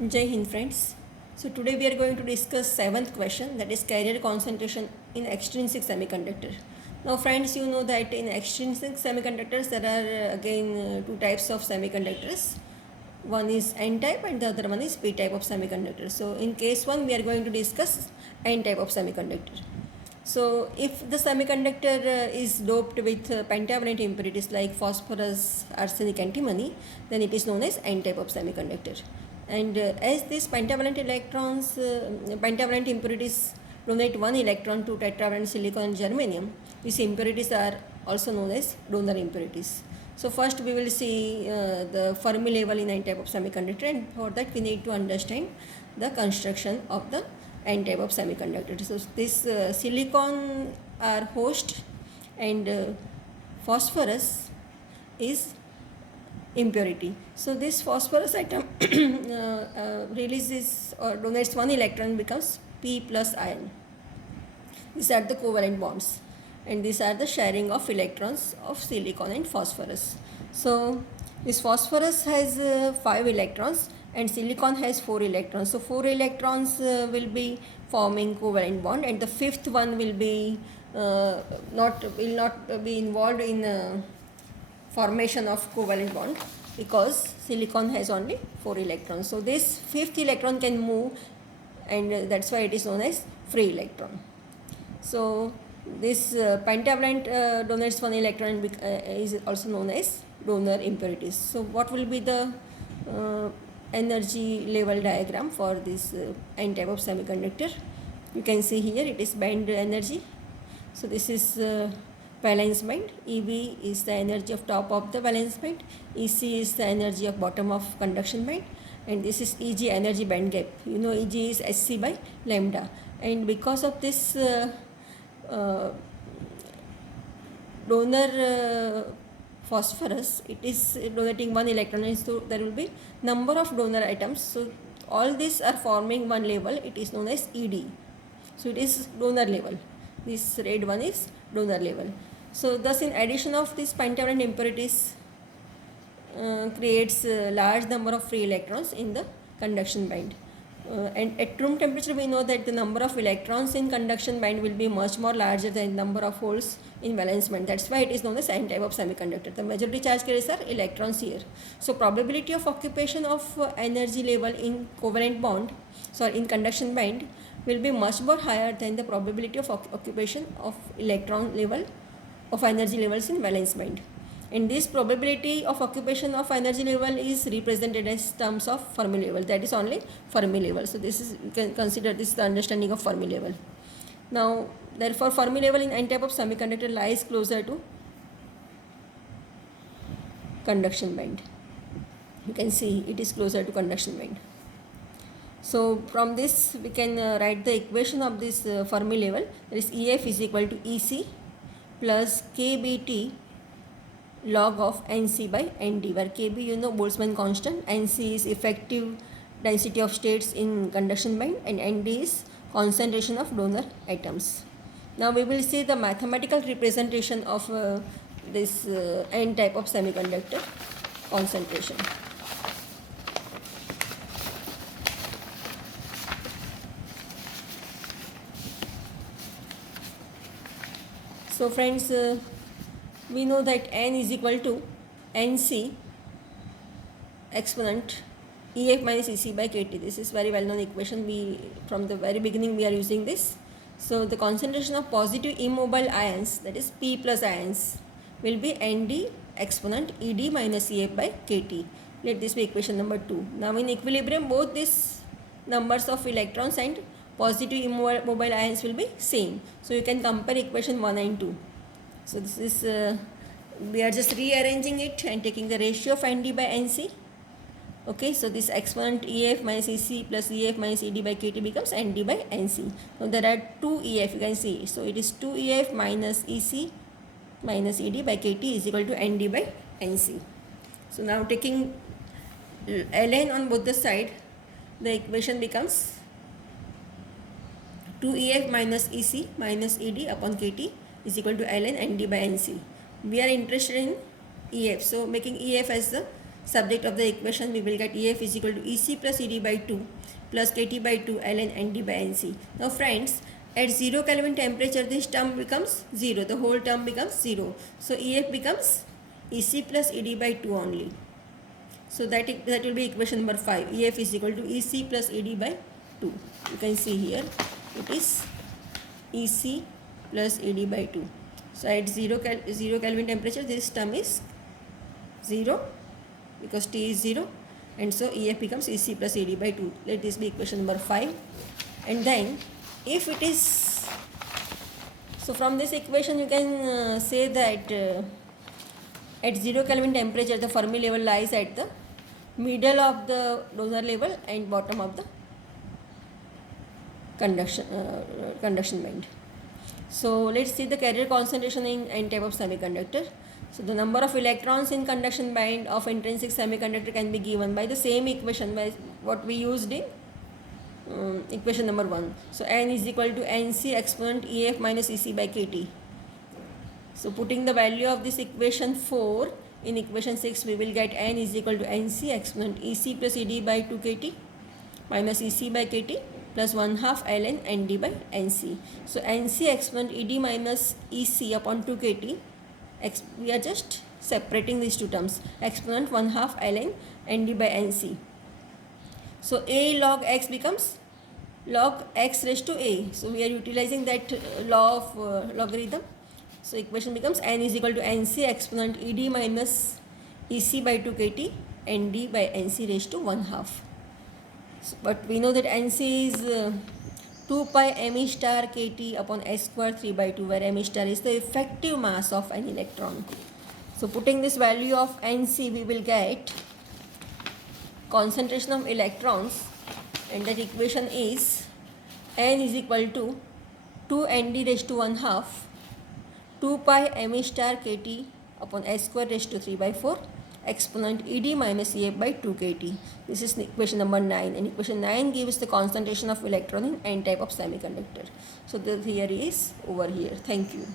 Jai Hind friends. So today we are going to discuss seventh question, that is carrier concentration in extrinsic semiconductor. Now friends, you know that in extrinsic semiconductors there are again two types of semiconductors. One is N type and the other one is P type of semiconductor. So in case 1 we are going to discuss N type of semiconductor. So if the semiconductor is doped with pentavalent impurities like phosphorus, arsenic, antimony, then it is known as N type of semiconductor. And as these pentavalent electrons, pentavalent impurities donate one electron to tetravalent silicon and germanium, these impurities are also known as donor impurities. So first we will see the Fermi level in N type of semiconductor, and for that we need to understand the construction of the N type of semiconductor. So this silicon are host and phosphorus is impurity. So this phosphorus atom releases or donates one electron, becomes P plus ion. These are the covalent bonds, and these are the sharing of electrons of silicon and phosphorus. So this phosphorus has 5 electrons and silicon has 4 electrons. So 4 electrons will be forming covalent bond, and the fifth one will be not be involved in formation of covalent bond, because silicon has only 4 electrons. So this fifth electron can move, and that's why it is known as free electron. So this pentavalent donates one electron is also known as donor impurities. So what will be the energy level diagram for this N type of semiconductor? You can see here it is band energy. So this is valence band. EV is the energy of top of the valence band. EC is the energy of bottom of conduction band, and this is EG, energy band gap. You know EG is SC by lambda, and because of this donor phosphorus, it is donating one electron, so there will be number of donor atoms. So all these are forming one level, it is known as ED. So it is donor level. This red one is donor level. So thus in addition of this pentavalent impurities creates a large number of free electrons in the conduction band. And at room temperature we know that the number of electrons in conduction band will be much more larger than number of holes in valence band. That's why it is known as N type of semiconductor. The majority charge carriers are electrons here. So probability of occupation of energy level in covalent bond, in conduction band, will be much more higher than the probability of occupation of electron level of energy levels in valence band. And this probability of occupation of energy level is represented as terms of Fermi level, that is only Fermi level. So this is, you can consider this the understanding of Fermi level. Now therefore Fermi level in N type of semiconductor lies closer to conduction band. You can see it is closer to conduction band. So from this we can write the equation of this Fermi level, that is EF is equal to EC plus KBT log of Nc by Nd, where Kb you know Boltzmann constant, Nc is effective density of states in conduction band, and Nd is concentration of donor atoms. Now we will see the mathematical representation of this N type of semiconductor concentration. So friends, we know that N is equal to Nc exponent EF minus EC by KT. This is very well known equation. We from the very beginning we are using this. So the concentration of positive immobile ions, that is P plus ions, will be Nd exponent Ed minus EF by KT. Let this be equation number 2. Now in equilibrium both these numbers of electrons and positive immobile ions will be same. So you can compare equation 1 and 2. So this is we are just rearranging it and taking the ratio of Nd by Nc. Okay, so this exponent EF minus EC plus EF minus Ed by KT becomes Nd by Nc. Now there are 2 EF, you can see. So it is 2 EF minus EC minus Ed by KT is equal to Nd by Nc. So now taking ln on both the side, the equation becomes 2EF minus EC minus Ed upon KT is equal to ln Nd by Nc. We are interested in EF, so making EF as the subject of the equation, we will get EF is equal to EC plus ED by 2 plus KT by 2 ln ND by NC. Now friends, at 0 Kelvin temperature, this term becomes 0. The whole term becomes 0. So EF becomes EC plus ED by 2 only. So that will be equation number 5. EF is equal to EC plus ED by 2. You can see here it is EC plus ED by 2. So at 0 Kelvin temperature, this term is 0 because T is 0, and so EF becomes EC plus ED by 2. Let this be equation number 5. And then if it is, so from this equation you can say that at 0 Kelvin temperature, the Fermi level lies at the middle of the donor level and bottom of the conduction band. So let's see the carrier concentration in N type of semiconductor. So the number of electrons in conduction band of intrinsic semiconductor can be given by the same equation by what we used in equation number 1. So N is equal to NC exponent EF minus EC by KT. So putting the value of this equation 4 in equation 6, we will get N is equal to NC exponent EC plus ED by 2 KT minus EC by KT plus 1/2 ln ND by NC. So NC exponent ED minus EC upon 2 KT, we are just separating these two terms, exponent 1/2 ln ND by NC. So A log x becomes log x raised to A. So we are utilizing that law of logarithm. So equation becomes N is equal to NC exponent ED minus EC by 2 KT ND by NC raised to 1/2. So, but we know that NC is 2 pi me star KT upon S square 3 by 2, where me star is the effective mass of an electron. So putting this value of NC, we will get concentration of electrons, and that equation is N is equal to 2 ND raised to 1/2 2 pi me star KT upon S square raised to 3 by 4 exponent ED minus EF by 2 KT. This is equation number 9, and equation 9 gives the concentration of electron in N type of semiconductor. So the theory is over here. Thank you.